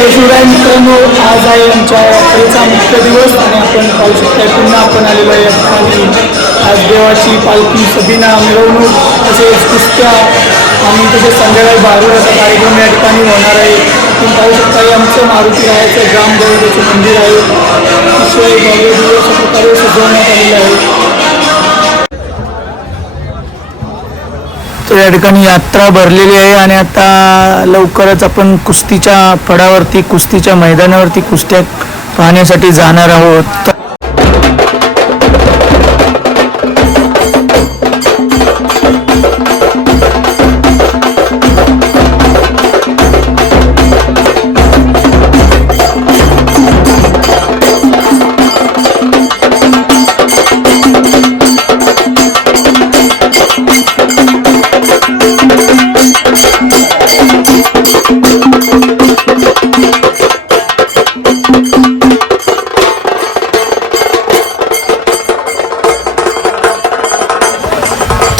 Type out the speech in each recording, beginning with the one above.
जय शिवराय मित्रांनो, आज आहे आमच्या यात्रेचा मुख्य दिवस आणि आपण पाहू शकता पुन्हा आपण आलेलो आहे या ठिकाणी. आज देवाची पालखी सदिना मिरवणूक तसेच कुस्त्या आणि तसेच संध्याकाळी बारूराचा कार्यक्रम या ठिकाणी होणार आहे. तुम्ही पाहू शकता हे आमचं मारुती रायाचं ग्रामदेवतेचं मंदिर आहे. अतिशय भव्य दिवस प्रकारे सजवण्यात आलेलं आहे. तर या ठिकाणी यात्रा भरलेली आहे आणि आता लवकरच आपण कुस्तीच्या फडावरती, कुस्तीच्या मैदानावरती कुस्त्या पाहण्यासाठी जाणार आहोत.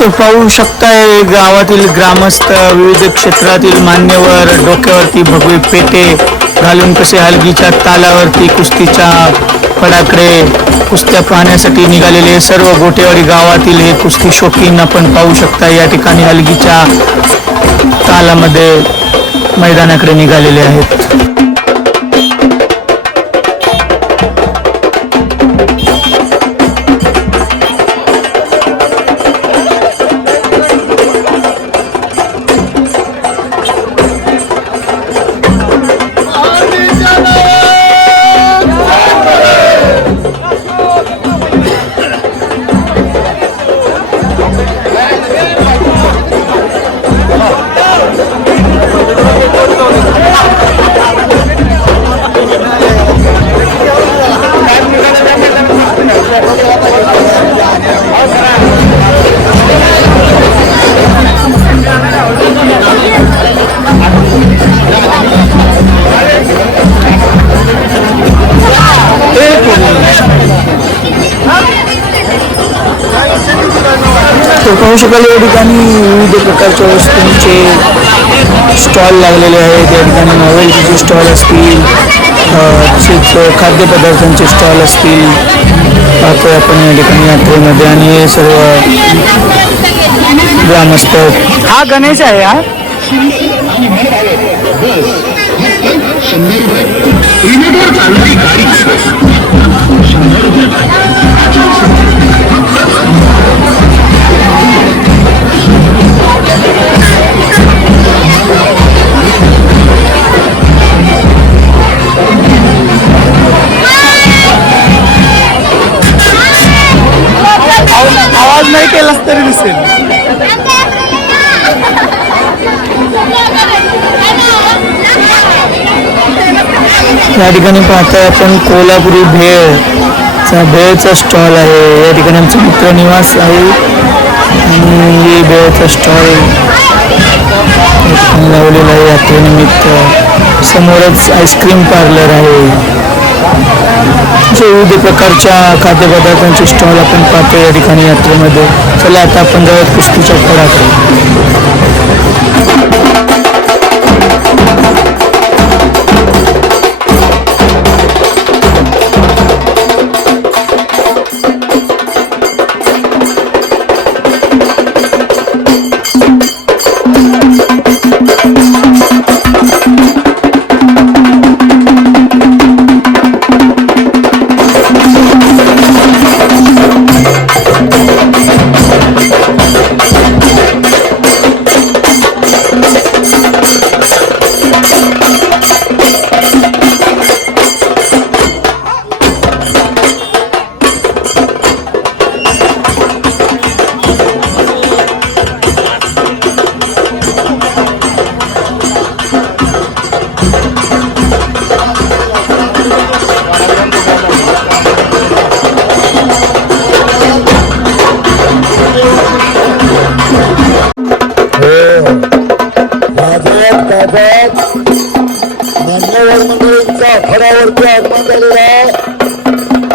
तो पाहू शकताय गावातील ग्रामस्थ, विविध क्षेत्रातील मान्यवर डोक्यावरती भगवे पेटे घालून कसे हलगीच्या तालावरती कुस्तीच्या फडाकडे कुस्त्या पाहण्यासाठी निघालेले सर्व गोटेवाडी गावातील हे कुस्ती शौकीन आपण पाहू शकता. या ठिकाणी हलगीच्या तालामध्ये मैदानाकडे निघालेले आहेत. पाहू शकाल या ठिकाणी विविध प्रकारच्या वस्तूंचे स्टॉल लागलेले आहेत. या ठिकाणी मोबाईलचे स्टॉल असतील, तसेच खाद्यपदार्थांचे स्टॉल असतील पाहतोय आपण या ठिकाणी यात्रेमध्ये. आणि हे सर्व ग्रामस्थ. हा गणेश आहे. हा आवाज नाही केलास तरी दिसेल. या ठिकाणी पाहताय आपण कोल्हापुरी भेळचा स्टॉल आहे. या ठिकाणी आमचा मित्र निवास आहे आणि हे भेळचा स्टॉल लावलेला आहे यात्रेनिमित्त. समोरच आईस्क्रीम पार्लर आहे. विविध प्रकारच्या खाद्यपदार्थांचे स्टॉल आपण पाहतो या ठिकाणी यात्रेमध्ये. चला आता आपण जाऊयात कुस्तीच्या फडाकडे. मान्यवर मंडळींचा आखाड्यावरती आगमन झालेला आहे.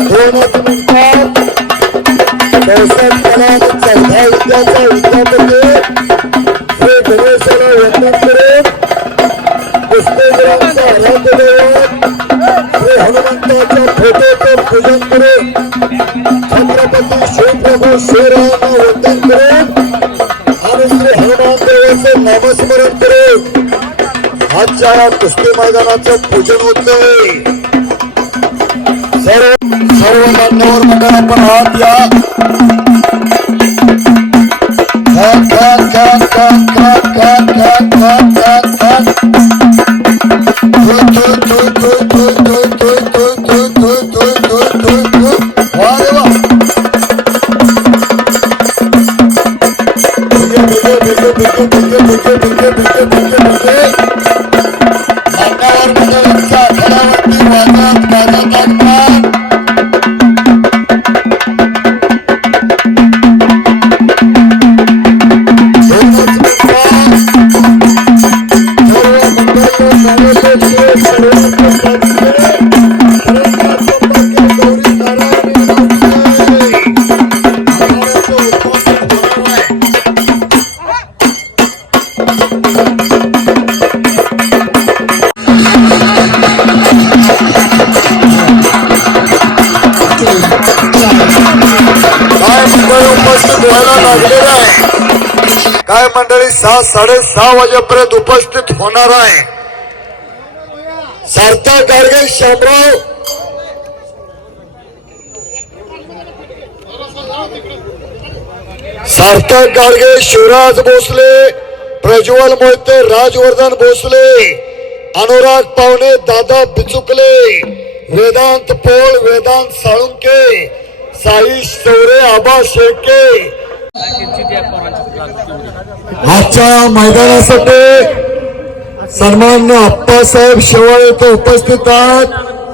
2 मिनिटात पैसा कला आणि चौथा विद्याचा विद्यापती श्री गणेशाला वंदन करून कुस्तीगिरांचा आराध्य दैवत श्री हनुमंताच्या फोटोचं पूजन करून छत्रपती शिवप्रभू शिवरायांना वंदन करून आणि श्री हनुमान देवाचे नामस्मरण करून आजच्या या कुस्ती मैदानाचं पूजन होतंय. सर्व मान्यवर मंडळ आपण हात या काय मंडळी 6-6:30 वाजेपर्यंत उपस्थित होणार आहे. सार्थक गाडगे शामराव सार्थक गाडगे शिवराज भोसले प्रज्वल मोहिते राजवर्धन भोसले अनुराग पावणे दादा बिचुकले वेदांत पोळ वेदांत साळुंके साई चौरे आबा शेळके आजच्या मैदानासाठी सन्मान्य अप्पासाहेब शेवाळे इथे उपस्थित आहेत.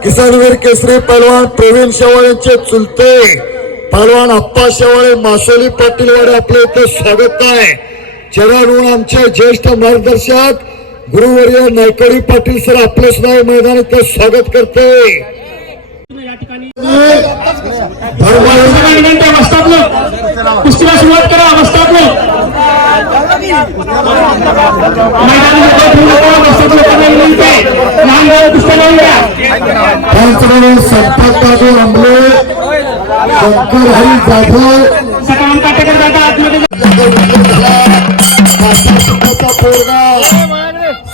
किसानवीर केसरी पहलवान प्रवीण शेवाळेंचे चुलते पहलवान अप्पा शेवाळे मासोली पाटीलवाडे आपले इथे स्वागत आहे. चरण आमचे ज्येष्ठ मार्गदर्शक गुरुवर्य नायकडी पाटील सर आपले सुद्धा मैदान इथे स्वागत करते. कुस्तीला सुरुवात करा अवस्थातलं संपत बाबू आंबले शंकर हरी जाधव सकाळ काटेकर दादा आतमध्ये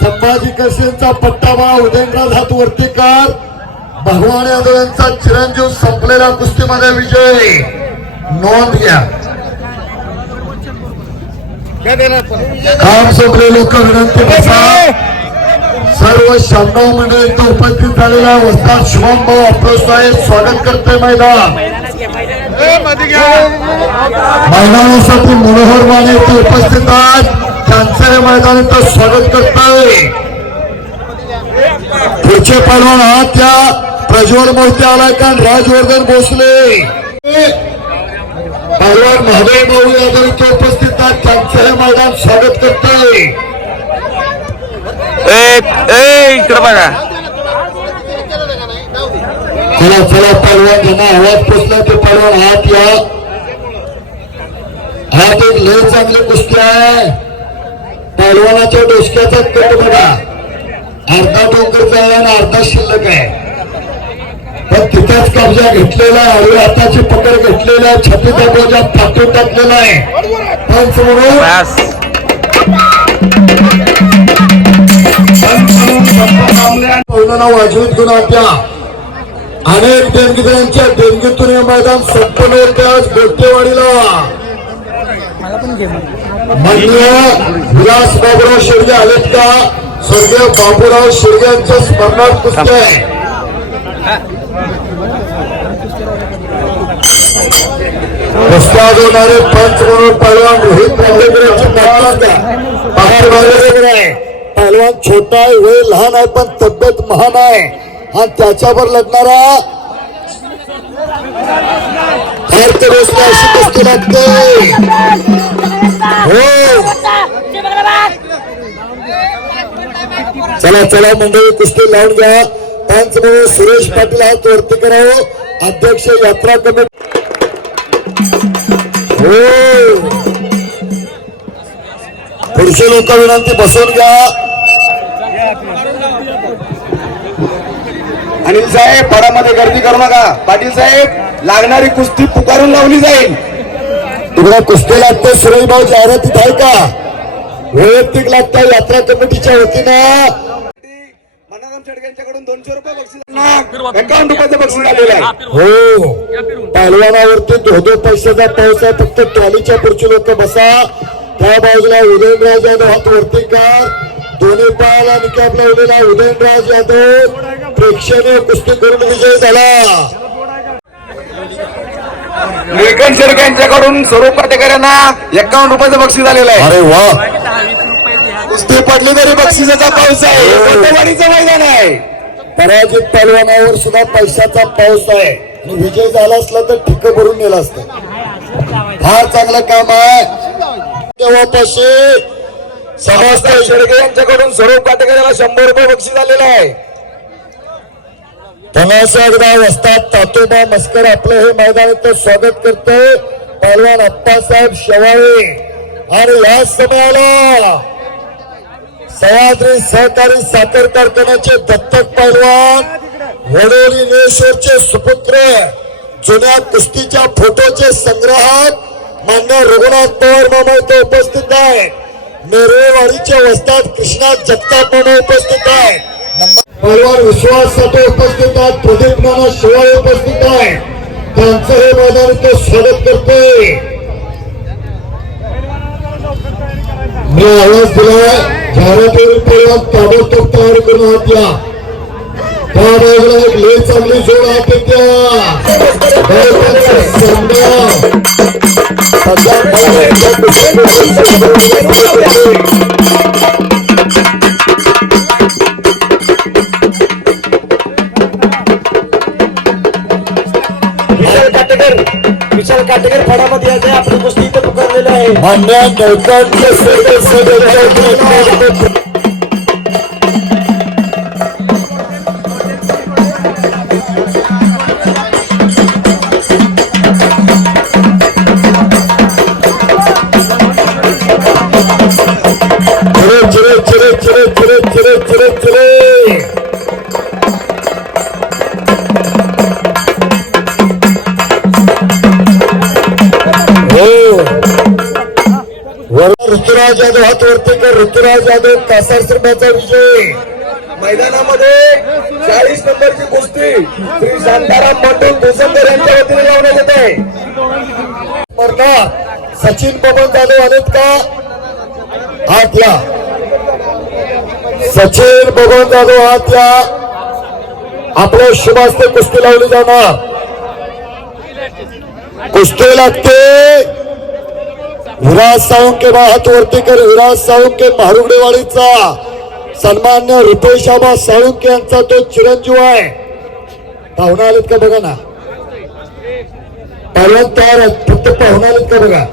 संभाजी कसेंचा पट्टाबा उदयनराज हात वर्तीकार भगवान यादव यांचा चिरंजीव संपलेल्या कुस्तीमध्ये विजय नोंद घ्या. काम सोपले लोक विनंती बसा. सर्व 96 मंडळी इथं उपस्थित झालेल्या वस्ताद शुभम भाऊ अप्रोच आहे स्वागत करते. मैदानासाठी मनोहर माने इथे उपस्थित आहेत त्यांचं हे मैदान इथं स्वागत करतोय. पुढचे पहलवान आहात या प्रज्वल मोहिते आलाय का राजवर्धन भोसले पहलवान महादेव भाऊ यादव इथे उपस्थित आहेत त्यांचं हे मैदान स्वागत करतोय. इकडे बघा चला चला पहलवान ज्यांना आवाज पोचला ते पहलवान हात या. हात एक लय चांगली कुस्ती आहे. पहलवानाच्या डोसक्याचा कट बघा अर्धा डोंगरचा आहे आणि अर्धा शिल्लक आहे पण तिथेच कब्जा घेतलेला आहे. हळू हाताची पकड घेतलेला आहे. छातीचा बोजा फाटून टाकलेला आहे. पंच म्हणून वाजवीत घेऊन आता अनेक देणगीदारांच्या देणगीतून हे मैदान संपन्न होते. आज गोटेवाडीला माननीय विलास बाबूराव शिर्गे आलेत का स्वर्गीय बाबूराव शिर्गे यांच्या स्मरणार्थ कुस्ती आहे. कुस्त्या होणारे पंच म्हणून पहलवान रोहित रावलेकर यांची बाहेर बाहेर आहे. पहलवान छोटा आहे वय लहान आहे पण तब्येत महान आहे आणि त्याच्यावर लढणारा अशी कुस्ती लागते. हो चला चला मंडळी कुस्ती लावून घ्या. पंच म्हणून सुरेश पाटील हात वरती करावं. अध्यक्ष यात्रा कमिटी हो पुढचे लोक विनंती बसवून घ्या. अनिल साहेब फडामध्ये गर्दी करू नका. पाटील साहेब लागणारी कुस्ती पुकारून लावली जाईल. तिकडे कुस्ती लागते. सुरेशभाऊ जाहिरातीत आहे का? वैयक्तिक लागतं यात्रा कमिटीच्या वतीनं. मनाराम शेडग्यांच्याकडून 200 रुपये बक्षीस, 51 रुपयाचं बक्षीस आलेलं आहे. हो, पहलवानावरती धोधो पैशाचा पाऊस आहे. फक्त ट्रॉलीच्या पुढची लोक बसा. त्या बाजूला उदयनराज यादव हात वरती कर. दोन्ही पायाला निकाब लावलेला उदयनराज यादव प्रेक्षणीय कुस्ती करून विजय झाला. निळकंठ शेडग्यांच्याकडून स्वरूप काटेकरांना 51 रुपयाचं बक्षीस आलेलं आहे. अरे वा, कुस्ती पडली तरी बक्षिसाचा पाऊस आहे. कोतवाडीचं मैदान आहे. पराजित पहलवानावर सुद्धा पैशाचा पाऊस आहे. आणि विजय झाला असला तर ठिक्क भरून नेला असतं. फार चांगलं काम आहे. तेव्हापाशी समस्त शेडगे यांच्याकडून स्वरूप काटेकरांना 100 रुपये बक्षीस आलेलं आहे. धनासागरा वस्ताद तातोबा मस्कर आपलं हे मैदानाचं स्वागत करते. पहलवान अप्पासाहेब शेवाळे. आणि या समयाला सह्याद्री सहकारी साखर कारखान्याचे दत्तक पहलवान, वडोली निळेश्वरचे सुपुत्र, जुन्या कुस्तीच्या फोटोचे संग्राहक मान्य रघुनाथ पवार मामा इथे उपस्थित आहेत. नेरळवाडीचे वस्ताद कृष्णा जगताप मामा उपस्थित आहेत. पहलवान विश्वास साठे उपस्थित आहेत. प्रदीप नाना शिवाळे उपस्थित आहेत. त्यांचं हे मैदान इथे स्वागत करते. मी आवाज दिलाय जाहिरातीवरील पहलवान ताबडतोब तयारी करून हात या. त्या बाजूला एक लय चांगली जोड हात विशाल काटेकर फडामध्ये यायचे. आपली कुस्ती इथं पुकारलेली आहे. मान्य नौकांचे ऋतुराज यादव हात वरती कर. ऋतुराज यादव कासार श्रमाचा विजय. मैदानामध्ये 40 नंबरची कुस्ती श्री शांताराम मंडल भोसंकर यांच्या वतीने लावण्यात येत आहे. सचिन बबन जाधव आलेत का? हात या. सचिन बबन जाधव हात या. आपल्या शुभास्ते कुस्ती लावली जाणार. कुस्ती लागते. विराज साळुंके हात वरती कर. विराज साळुंके महारुगडेवाडीचा सन्मान्य रुपेश आबा साळुंके यांचा तो चिरंजीव आहे. पाहुणा आलेत का बघा ना. पहिल्यांदा तयार आहेत. फक्त पाहुणा आलेत का बघा.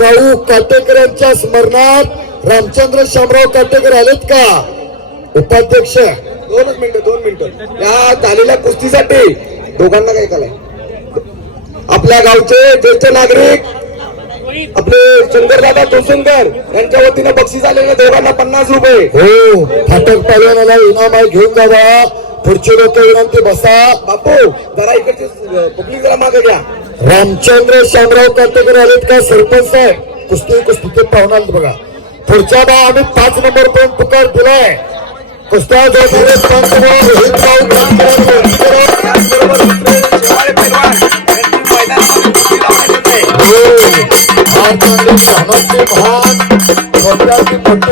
राऊ काटेकर यांच्या स्मरणार्थ रामचंद्र शामराव काटेकर आलेत का? उपाध्यक्ष 2 मिनिटं या झालेल्या कुस्तीसाठी दोघांना काय केलंय. आपल्या गावचे ज्येष्ठ नागरिक आपले शंकरदादा तोसनकर यांच्या वतीने बक्षीस आलेले दोघांना 50 रुपये. हो, फाटक पहिल्यांदा इनाम आहे. घेऊन जावा. पुढचे लोक विनंती बसा. बापू जरा इकडचे पब्लिक जरा मागे घ्या. रामचंद्र शामराव काटेकर आलेत का? सरपंच साहेब कुस्ती ते पाहुणा आलेत बघा. पुढच्या बा आम्ही 5 नंबर पर्यंत पुकार दिलाय. कुस्त्या जोडणारे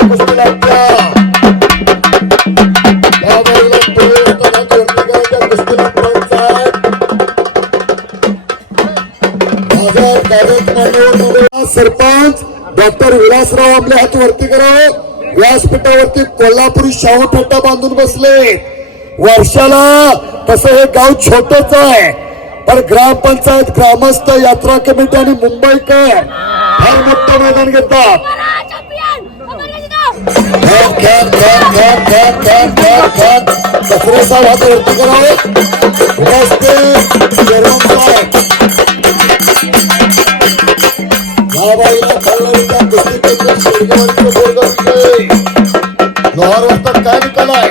कुस्ती लागत्या. सरपंच डॉक्टर विलासराव आपल्या हात वरती करावं. व्यासपीठावरती कोल्हापुरी शाहू फेटा बांधून बसले. वर्षाला तसं हे गाव छोटच आहे, पण ग्रामपंचायत, ग्रामस्थ, यात्रा कमिटी आणि मुंबईकर फार मोठं मैदान घेतात. कचरेचा हात वरती करावं. या बाईला कळलं कुस्ती केंद्र शेडगावचं बोर्ड असते. लोहार वाजतात काय निकाल आहे?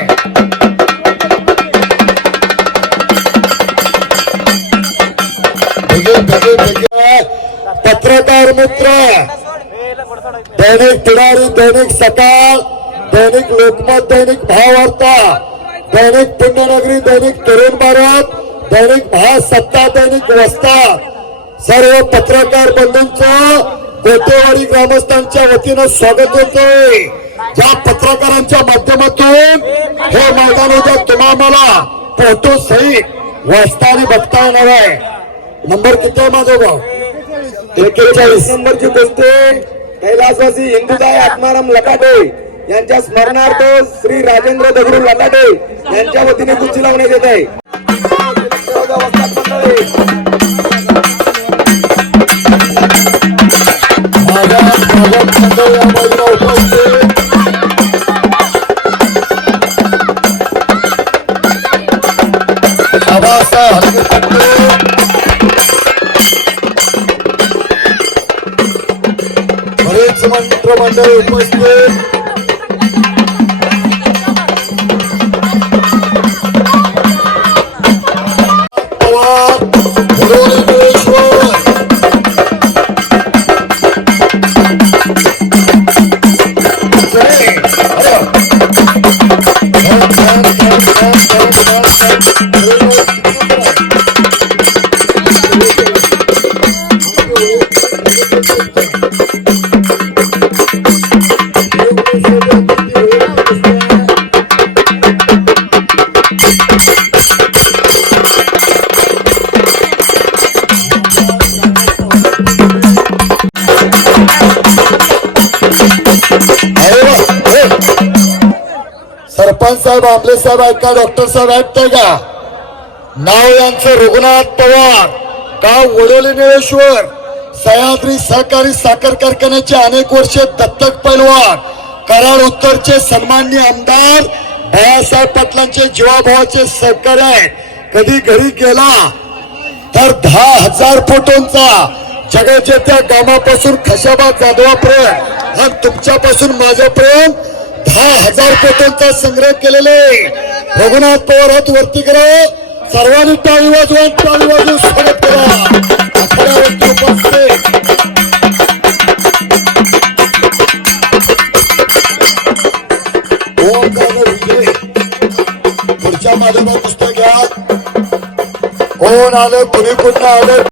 पत्रकार मित्र, दैनिक पुढारी, दैनिक सकाळ, दैनिक लोकमत, दैनिक भावार्ता, दैनिक पुण्यनगरी, दैनिक तरुण भारत, दैनिक महासत्ता, दैनिक वस्ता, सर्व पत्रकार बंधूंचं गोटेवाडी ग्रामस्थांच्या वतीनं स्वागत होतोय. ज्या पत्रकारांच्या माध्यमातून हे मैदान उद्या तुम्हाला फोटो सहित वाचता आणि बघता येणार आहे. नंबर किती आहे माझा भाऊ? 41 नंबरची कुस्ती कैलासवासी हिंदुदाय आत्माराम लकाटे यांच्या स्मरणार्थ श्री राजेंद्र दगडू लकाटे यांच्या वतीने कुस्ती लावण्यात येत आहे. माझ्या स्वागत मंडळ या बाजूला उपस्थित आबासाहेब हलगे बरेच मंत्रमंडळ उपस्थित पवार मुरलीधरेश्वर सरपंच साहेब, आंबले साहेब आहेत का? डॉक्टर साहेब आहेत का? नाव यांचं रघुनाथ पवार, गाव वडोली निळेश्वर, सह्याद्री सहकारी साखर कारखान्याचे अनेक वर्ष दत्तक पैलवान, कराड उत्तरचे सन्माननीय आमदार बाळासाहेब पाटलांचे जीवाभावाचे सहकारी आहेत. कधी घरी गेला तर 10,000 फोटोंचा जगाच्या गावापासून खशाबा जाधवापर्यंत आणि तुमच्यापासून माझ्यापर्यंत 10,000 फोटोंचा संग्रह केलेले रघुनाथ पवार हात वरती करा. सर्वांनी टाळी वाजवून स्वागत करा. आखाड्यावरती उपस्थित ओम दादा विजय पुढच्या माध्यमात पुस्तक घ्या. कोण आलं, कुणी कुठं आलं.